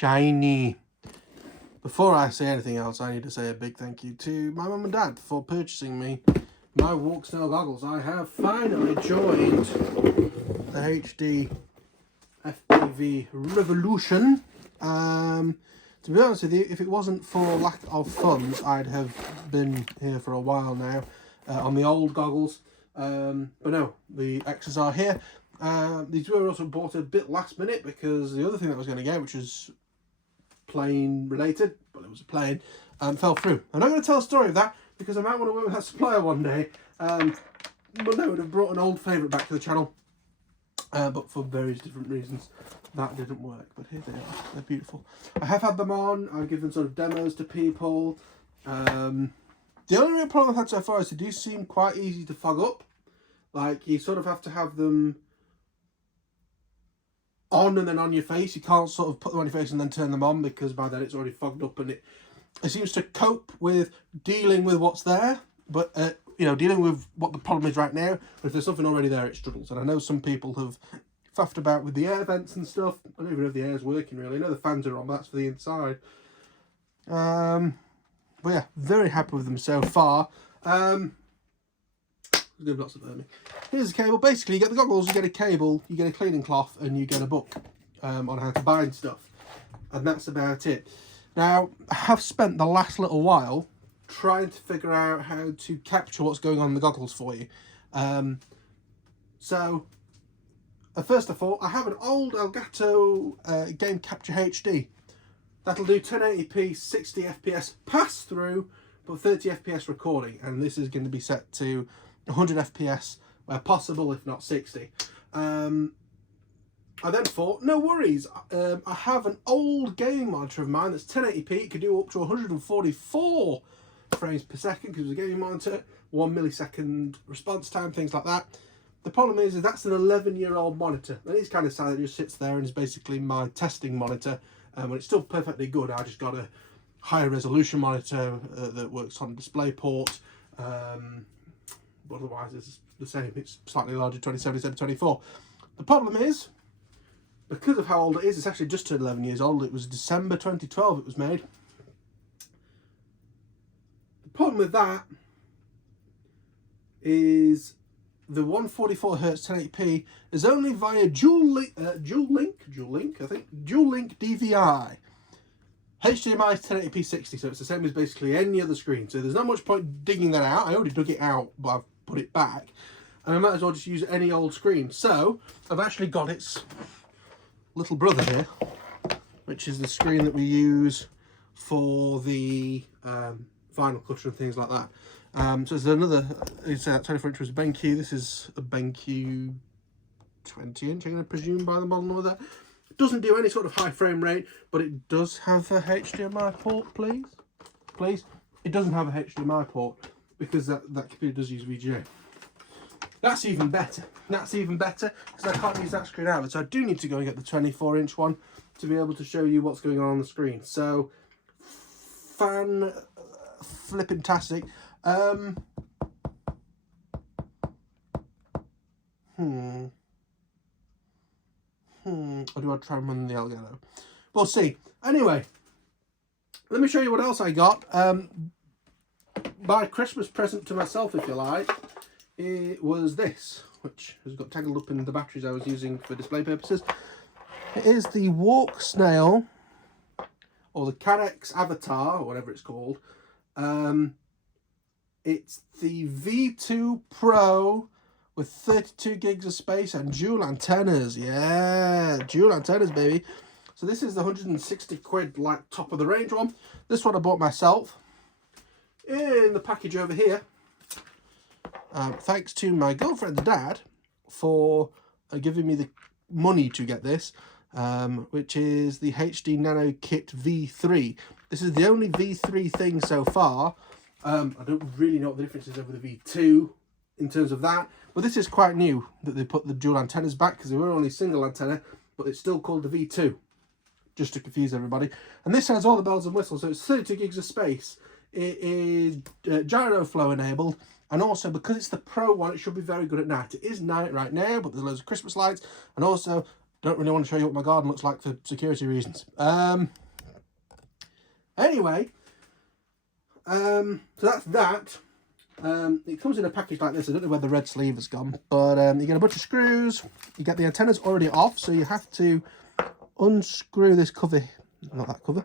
shiny. Before I say anything else, I need to say a big thank you to my mum and dad for purchasing me my Walksnail goggles. I have finally joined the HD FPV revolution. To be honest with you, if it wasn't for lack of funds, I'd have been here for a while now on the old goggles. But no, the X's are here. These were also bought a bit last minute because the other thing that I was going to get, which was plane related, but it was a plane, fell through. I'm not going to tell a story of that because I might want to work with that supplier one day. But no, it would have brought an old favourite back to the channel. But for various different reasons, that didn't work. But here they are. They're beautiful. I have had them on. I've given sort of demos to people. The only real problem I've had so far is they do seem quite easy to fog up. Like, you sort of have to have them on and then on your face. You can't sort of put them on your face and then turn them on because by then it's already fogged up, and it seems to cope with dealing with what's there, but you know, dealing with what the problem is right now. But if there's something already there, it struggles. And I know some people have faffed about with the air vents and stuff. I don't even know if the air's working really. I know the fans are on, but that's for the inside. But yeah, very happy with them so far. There's lots of vermin. Here's a cable. Basically, you get the goggles, you get a cable, you get a cleaning cloth, and you get a book on how to bind stuff. And that's about it. Now, I have spent the last little while trying to figure out how to capture what's going on in the goggles for you. So, at first I thought, I have an old Elgato Game Capture HD. That'll do 1080p, 60 FPS pass-through, but 30 FPS recording. And this is going to be set to 100 FPS where possible, if not 60. I then thought, no worries, I have an old gaming monitor of mine that's 1080p. It could do up to 144 frames per second because it's a gaming monitor, 1 millisecond response time, things like that. The problem is that's an 11-year-old monitor, and it's kind of sad that it just sits there and is basically my testing monitor. But it's still perfectly good. I just got a higher resolution monitor that works on DisplayPort. But otherwise it's the same. It's slightly larger, 27 instead of 24. The problem is, because of how old it is, it's actually just turned 11 years old. It was December 2012 it was made. The problem with that is the 144Hz 1080p is only via dual link DVI. HDMI is 1080p 60, so it's the same as basically any other screen. So there's not much point digging that out. I already dug it out, but I've put it back. And I might as well just use any old screen. So I've actually got its little brother here, which is the screen that we use for the vinyl cutter and things like that. So there's another, you'd say that 24 inch was a BenQ. This is a BenQ 20 inch, I'm going to presume, by the model number there. It doesn't do any sort of high frame rate, but it does have a HDMI port, please. It doesn't have a HDMI port because that computer does use VGA. That's even better. That's even better because I can't use that screen either. So I do need to go and get the 24 inch one to be able to show you what's going on the screen. So, flippin-tastic. Or do I try and run the Elgato? We'll see. Anyway, let me show you what else I got. My Christmas present to myself, if you like, it was this, which has got tangled up in the batteries I was using for display purposes. It is the Walksnail, or the Carex Avatar, or whatever it's called. It's the V2 Pro with 32 gigs of space and dual antennas. Yeah, dual antennas, baby. So this is the 160 quid, like, top of the range one. This one I bought myself in the package over here. Thanks to my girlfriend's dad for giving me the money to get this, which is the HD Nano Kit V3. This is the only V3 thing so far. I don't really know what the difference is over the V2 in terms of that, but this is quite new that they put the dual antennas back because they were only single antenna, but it's still called the V2, just to confuse everybody. And this has all the bells and whistles, so it's 32 gigs of space. It is gyro flow enabled, and also because it's the Pro one, it should be very good at night. It is night right now, but there's loads of Christmas lights, and also don't really want to show you what my garden looks like for security reasons. Anyway, so that's that. It comes in a package like this. I don't know where the red sleeve has gone, but you get a bunch of screws. You get the antennas already off, so you have to unscrew this cover, not that cover,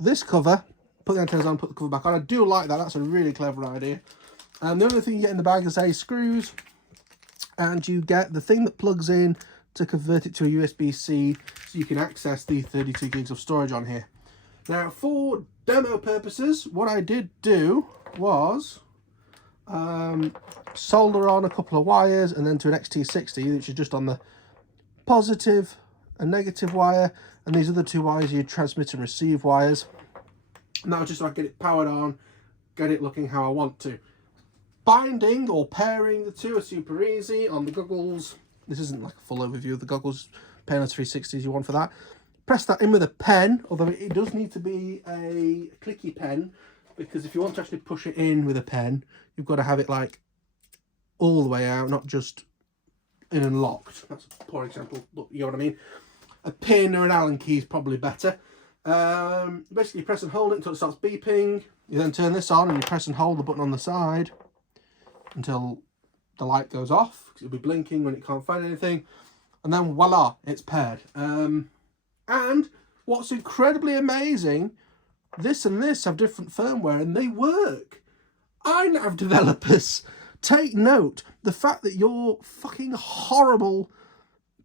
this cover, put the antennas on, put the cover back on. I do like that. That's a really clever idea. The only thing you get in the bag is a screws, and you get the thing that plugs in to convert it to a USB-C, so you can access the 32 gigs of storage on here. Now, for demo purposes, what I did do was solder on a couple of wires, and then to an XT60, which is just on the positive and negative wire, and these other two wires are your transmit and receive wires. And that was just so I get it powered on, get it looking how I want to. Binding or pairing the two are super easy on the goggles. This isn't like a full overview of the goggles. Painless 360s you want for that. Press that in with a pen, although it does need to be a clicky pen, because if you want to actually push it in with a pen, you've got to have it like all the way out, not just in and locked. That's a poor example, but you know what I mean. A pin or an Allen key is probably better. Basically press and hold it until it starts beeping. You then turn this on and you press and hold the button on the side until the light goes off, because it'll be blinking when it can't find anything. And then voila, it's paired. And what's incredibly amazing, this and this have different firmware and they work. iNav developers, take note. The fact that your fucking horrible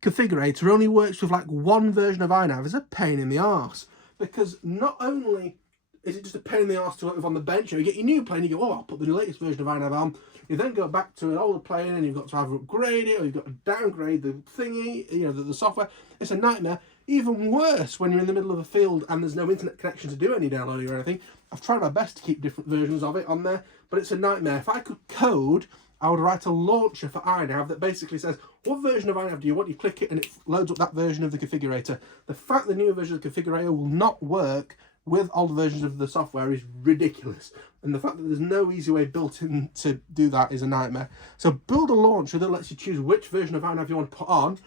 configurator only works with like one version of iNav is a pain in the arse. Because not only is it just a pain in the arse to work with on the bench, you get your new plane, you go, oh, I'll put the latest version of iNav on. You then go back to an older plane and you've got to either upgrade it or you've got to downgrade the thingy, you know, the software. It's a nightmare. Even worse when you're in the middle of a field and there's no internet connection to do any downloading or anything. I've tried my best to keep different versions of it on there, but it's a nightmare. If I could code, I would write a launcher for iNav that basically says, what version of iNav do you want? You click it and it loads up that version of the configurator. The fact the newer version of the configurator will not work with older versions of the software is ridiculous. And the fact that there's no easy way built in to do that is a nightmare. So build a launcher that lets you choose which version of iNav you want to put on.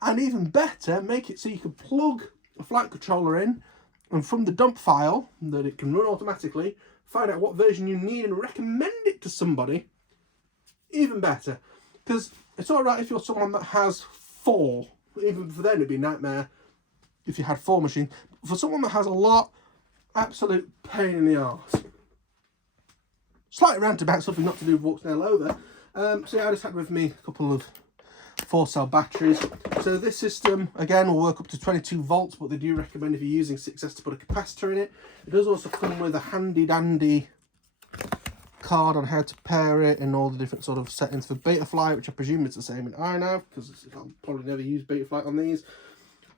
And even better, make it so you can plug a flight controller in, and from the dump file that it can run automatically, find out what version you need and recommend it to somebody. Even better. Because it's alright if you're someone that has 4. Even for them it'd be a nightmare if you had 4 machines. For someone that has a lot, absolute pain in the arse. Slightly rant about something not to do with Walksnail over. So yeah, I just had with me a couple of 4-cell batteries. So this system, again, will work up to 22 volts, but they do recommend if you're using 6S to put a capacitor in it. It does also come with a handy-dandy card on how to pair it and all the different sort of settings for Betaflight, which I presume is the same in iNav, because I'll probably never use Betaflight on these.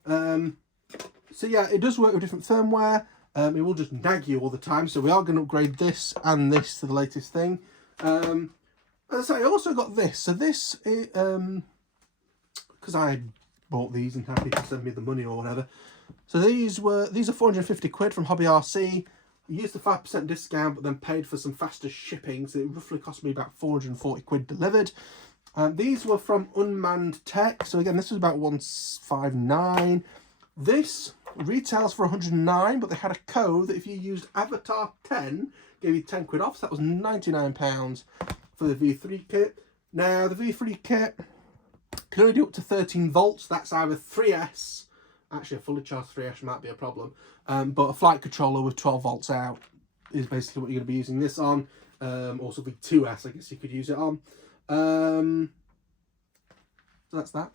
So yeah, it does work with different firmware. It will just nag you all the time, so we are going to upgrade this and this to the latest thing. As I say, I also got this. So this, because I bought these and had people send me the money or whatever. So these are 450 quid from Hobby RC. I used the 5% discount, but then paid for some faster shipping, so it roughly cost me about 440 quid delivered. These were from Unmanned Tech. So again, this was about 159. This retails for 109, but they had a code that if you used Avatar 10, gave you 10 quid off. So that was £99 for the V3 kit. Now, the V3 kit can only do up to 13 volts. That's either 3S. Actually, a fully charged 3S might be a problem. But a flight controller with 12 volts out is basically what you're going to be using this on. Also, V2S, I guess you could use it on. So that's that.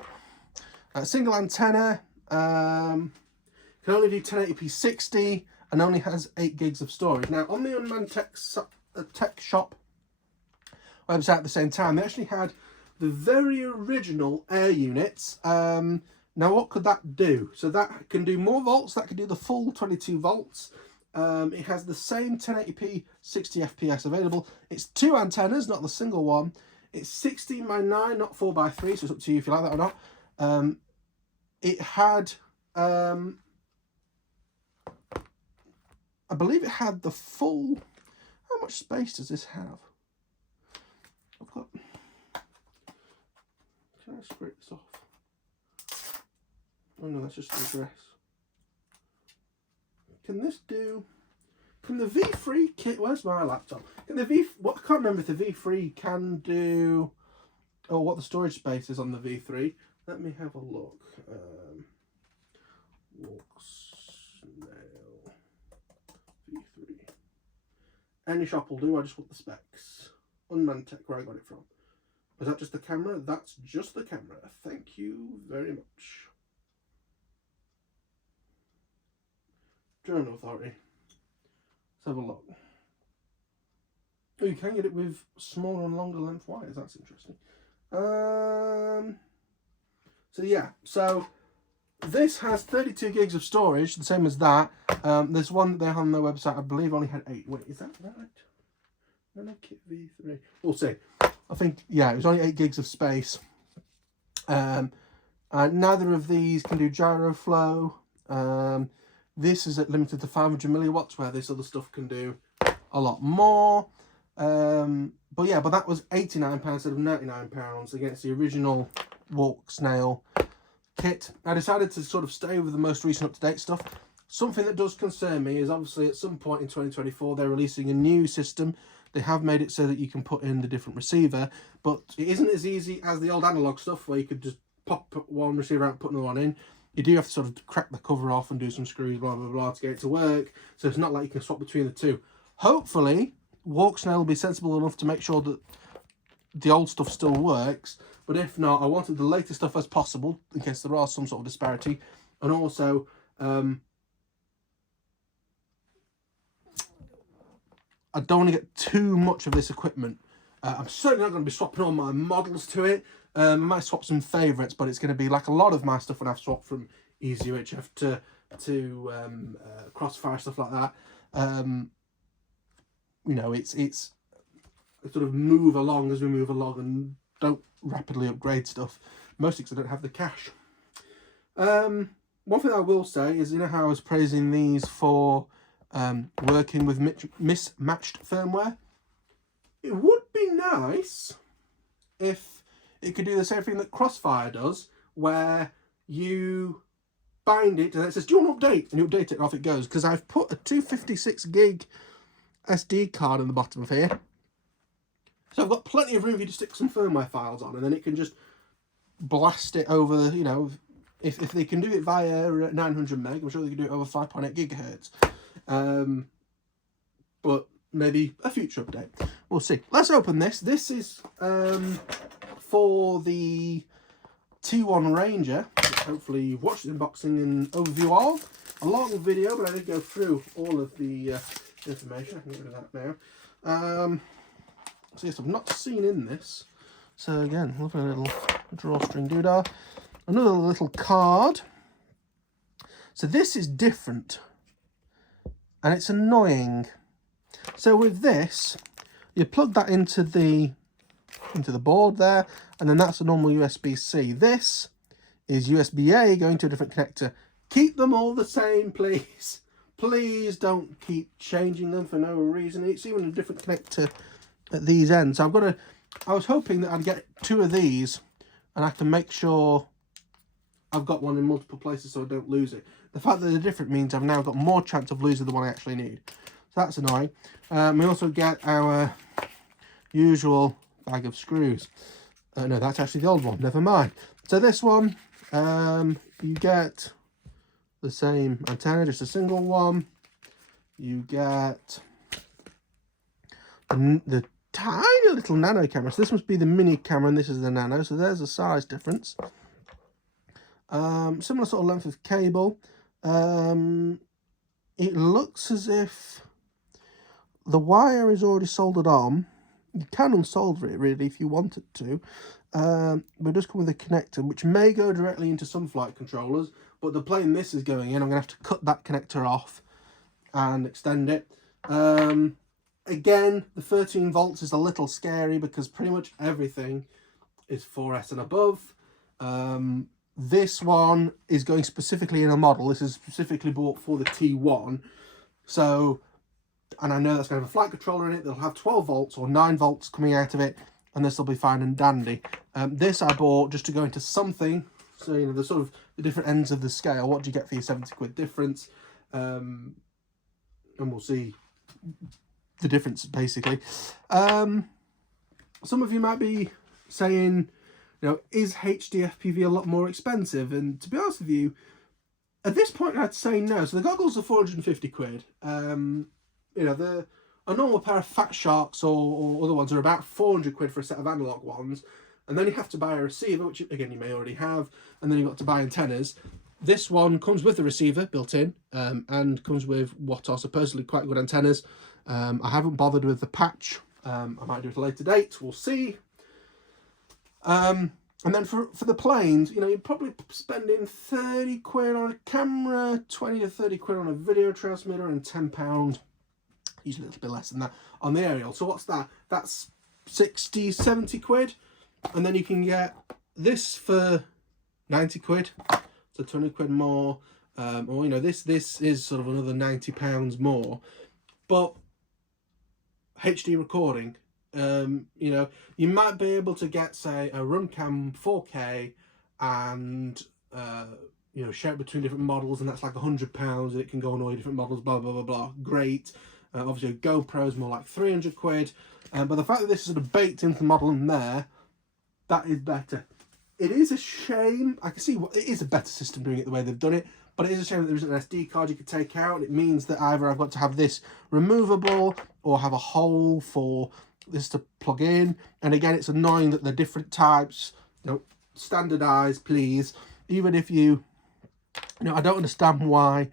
Single antenna. Can only do 1080p 60 and only has 8 gigs of storage. Now, on the Unmanned Tech Shop website at the same time, they actually had the very original air units. Now, what could that do? So that can do more volts. That can do the full 22 volts. It has the same 1080p 60 FPS available. It's 2 antennas, not the single one. It's 16x9, not 4x3, so it's up to you if you like that or not. It had... I believe it had the full... How much space does this have? I've got... Can I scrape this off? Oh no, that's just the address. Can this do... Can the V3 kit... Where's my laptop? Can the I can't remember if the V3 can do... Or what the storage space is on the V3. Let me have a look. Walksnail V3. Any shop will do, I just want the specs. Unmanned Tech, where I got it from. Is that just the camera? That's just the camera. Thank you very much. Drone Authority. Let's have a look. Oh, you can get it with smaller and longer length wires. That's interesting. So yeah, so this has 32 gigs of storage, the same as that. There's one that they have on their website, I believe only had 8. Wait, is that right? No, Kit V3. We'll see. I think, yeah, it was only 8 gigs of space. And neither of these can do gyro flow. This is limited to 500 milliwatts, where this other stuff can do a lot more. But yeah, but that was £89 instead of £99 against the original Walksnail kit. I decided to sort of stay with the most recent up-to-date stuff. Something that does concern me is obviously at some point in 2024 they're releasing a new system. They have made it so that you can put in the different receiver, but it isn't as easy as the old analog stuff where you could just pop one receiver out and put another one in. You do have to sort of crack the cover off and do some screws, blah, blah, blah, to get it to work. So it's not like you can swap between the two. Hopefully, Walksnail will be sensible enough to make sure that the old stuff still works. But if not, I wanted the latest stuff as possible in case there are some sort of disparity. And also, I don't want to get too much of this equipment. I'm certainly not going to be swapping all my models to it. I might swap some favourites, but it's going to be like a lot of my stuff when I've swapped from Easy UHF to Crossfire, stuff like that. You know, it's sort of move along as we move along and don't rapidly upgrade stuff, mostly because I don't have the cash. One thing I will say is, you know how I was praising these for working with mismatched firmware? It would be nice if it could do the same thing that Crossfire does, where you bind it and it says, do you want to update? And you update it and off it goes. Because I've put a 256 gig SD card in the bottom of here. So I've got plenty of room for you to stick some firmware files on, and then it can just blast it over, you know, if they can do it via 900 meg, I'm sure they can do it over 5.8 gigahertz. But maybe a future update. We'll see. Let's open this. This is for the T1 Ranger, which hopefully you've watched the unboxing and overview of. A long video, but I did go through all of the information. I can get rid of that now. So yes, I've not seen in this. So again, lovely little drawstring doodah. Another little card. So this is different, and it's annoying. So with this, you plug that into the board there, and then that's a normal USB-C. This is USB-A going to a different connector. Keep them all the same, please. Please don't keep changing them for no reason. It's even a different connector at these ends. So I was hoping that I'd get 2 of these, and I can make sure I've got one in multiple places so I don't lose it. The fact that they're different means I've now got more chance of losing the one I actually need. So that's annoying. We also get our usual bag of screws. No, that's actually the old one. Never mind. So this one, you get the same antenna, just a single one. You get the tiny little nano camera. So this must be the mini camera and this is the nano. So there's a size difference. Similar sort of length of cable. It looks as if the wire is already soldered on. You can unsolder it really if you wanted to, but it does come with a connector which may go directly into some flight controllers, but the plane this is going in, I'm going to have to cut that connector off and extend it. Again, the 13 volts is a little scary because pretty much everything is 4S and above. This one is going specifically in a model. This is specifically bought for the T1. So, and I know that's going to have a flight controller in it. They'll have 12 volts or 9 volts coming out of it, and this will be fine and dandy. This I bought just to go into something So, you know, the sort of the different ends of the scale. What do you get for your 70 quid difference? And we'll see the difference, basically. Some of you might be saying, you know, is HD FPV a lot more expensive? And to be honest with you, at this point I'd say no. So the goggles are 450 quid. You know, a normal pair of Fat Sharks or other ones are about 400 quid for a set of analog ones. And then you have to buy a receiver, which again you may already have, and then you've got to buy antennas. This one comes with the receiver built in, and comes with what are supposedly quite good antennas. I haven't bothered with the patch. I might do it at a later date, we'll see. And then for the planes, you know, you're probably spending 30 quid on a camera, 20 to 30 quid on a video transmitter, and £10, usually a little bit less than that, on the aerial. So what's that? That's 60, 70 quid. And then you can get this for 90 quid, so 20 quid more. Or, you know, this is sort of another £90 more. But HD recording, you know, you might be able to get, say, a Rumcam 4K and, you know, share it between different models, and that's like £100, and it can go on all different models, blah, blah, blah, blah. Great. Obviously, a GoPro is more like 300 quid. But the fact that this is sort of baked into the model in there, that is better. It is a shame. I can see what it is a better system doing it the way they've done it, but it is a shame that there isn't an SD card you could take out. It means that either I've got to have this removable or have a hole for this to plug in. And again, it's annoying that the different types, you know, standardize, please. Even if you know, I don't understand why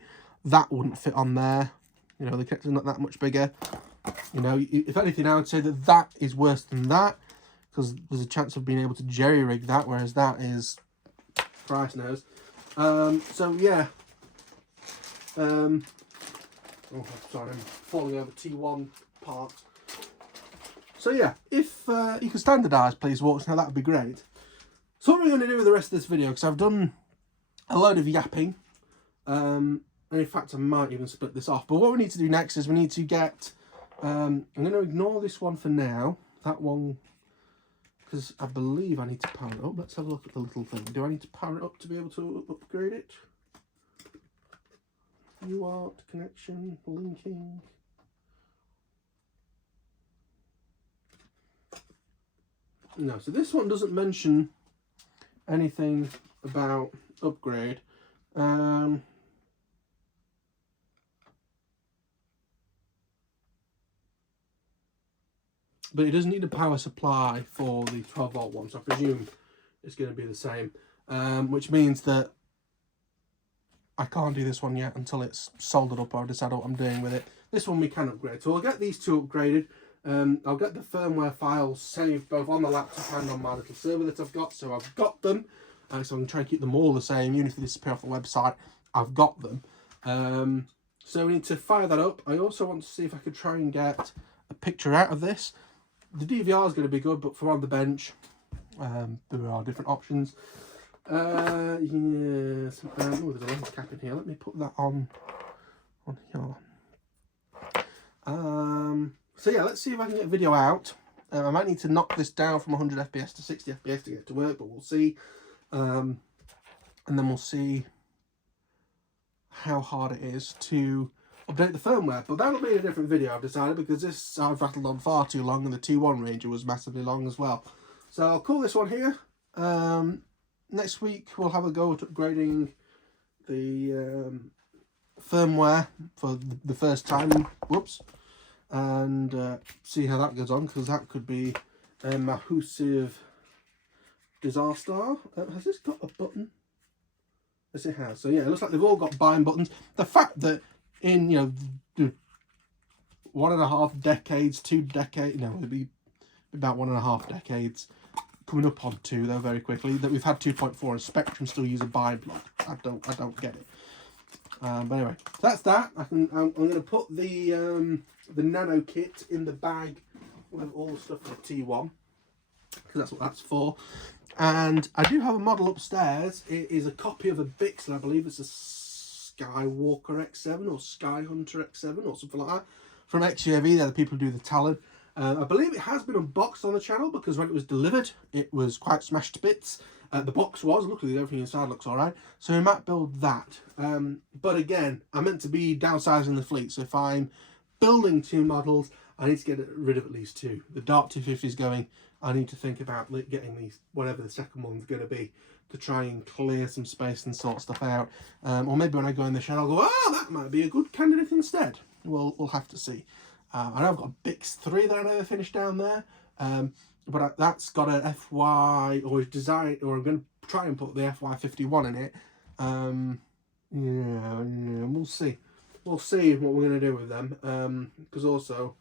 that wouldn't fit on there. You know, the connector's not that much bigger. You know, if anything, I would say that that is worse than that, because there's a chance of being able to jerry-rig that, whereas that is Christ knows. So yeah. Oh, sorry, I'm falling over T1 part. So yeah, if you can standardise, please, Walksnail, that would be great. So what are we going to do with the rest of this video? Because I've done a load of yapping. And in fact, I might even split this off. But what we need to do next is we need to get... I'm going to ignore this one for now. That one... because I believe I need to power it up. Let's have a look at the little thing. Do I need to power it up to be able to upgrade it? UART connection, linking. No, so this one doesn't mention anything about upgrade. But it does need a power supply for the 12-volt one, so I presume it's going to be the same. Which means that I can't do this one yet until it's soldered up or I decide what I'm doing with it. This one we can upgrade. So I'll get these two upgraded. I'll get the firmware files saved both on the laptop and on my little server that I've got. So I've got them. So I'm going to try and keep them all the same. Even if they disappear off the website, I've got them. So we need to fire that up. I also want to see if I could try and get a picture out of this. The DVR is going to be good, but for on the bench, there are different options. Yes. Oh, there's a lens cap in here. Let me put that on here. So yeah, let's see if I can get a video out. I might need to knock this down from 100 FPS to 60 FPS to get it to work, but we'll see. And then we'll see how hard it is to update the firmware. But that'll be a different video, I've decided, because this I've rattled on far too long, and the T1 Ranger was massively long as well. So I'll call this one here. Next week we'll have a go at upgrading the firmware for the first time. Whoops. And see how that goes on, because that could be a massive disaster. Has this got a button? Yes, it has. So yeah, it looks like they've all got bind buttons. The fact that in, you know, 1.5 decades, 2 decades, no, it'll be about 1.5 decades, coming up on 2 though very quickly, that we've had 2.4 and Spectrum still use a bind block. I don't get it. But anyway, that's that. I'm going to put the nano kit in the bag with all the stuff for the T1, because that's what that's for. And I do have a model upstairs. It is a copy of a Bixel. I believe it's a Skywalker X7 or Skyhunter X7 or something like that from XUV. They're the people who do the Talon. I believe it has been unboxed on the channel, because when it was delivered it was quite smashed to bits. The box was. Luckily, everything inside looks alright. So we might build that. But again, I'm meant to be downsizing the fleet. So if I'm building 2 models, I need to get rid of at least 2. The Dart 250 is going. I need to think about getting these, whatever the second one's going to be, to try and clear some space and sort stuff out. Or maybe when I go in the shed, I'll go, oh, that might be a good candidate instead. We'll have to see. I know I've got a Bix 3 that I never finished down there. But that's got an FY, or design, or I'm going to try and put the FY51 in it. Yeah, we'll see. We'll see what we're going to do with them. Because also,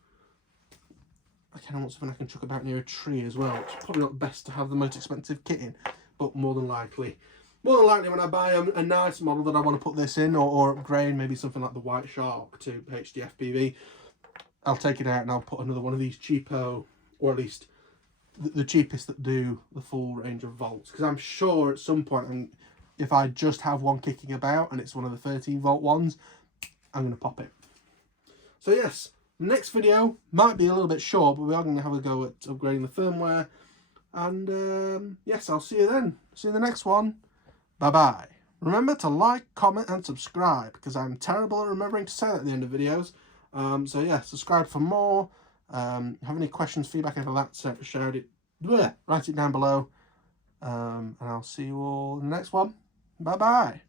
I kind of want something I can chuck about near a tree as well. It's probably not best to have the most expensive kit in, but more than likely when I buy a nice model that I want to put this in, or upgrade, maybe something like the White Shark to HD FPV, I'll take it out and I'll put another one of these cheapo, or at least the cheapest that do the full range of volts, because I'm sure at some point, if I just have one kicking about and it's one of the 13 volt ones, I'm going to pop it. So yes, next video might be a little bit short, but we are going to have a go at upgrading the firmware. And yes, I'll see you then. See you in the next one. Bye bye. Remember to like, comment and subscribe, because I'm terrible at remembering to say that at the end of videos. So yeah, subscribe for more. Have any questions, feedback, anything like that, shout it, write it down below. And I'll see you all in the next one. Bye bye.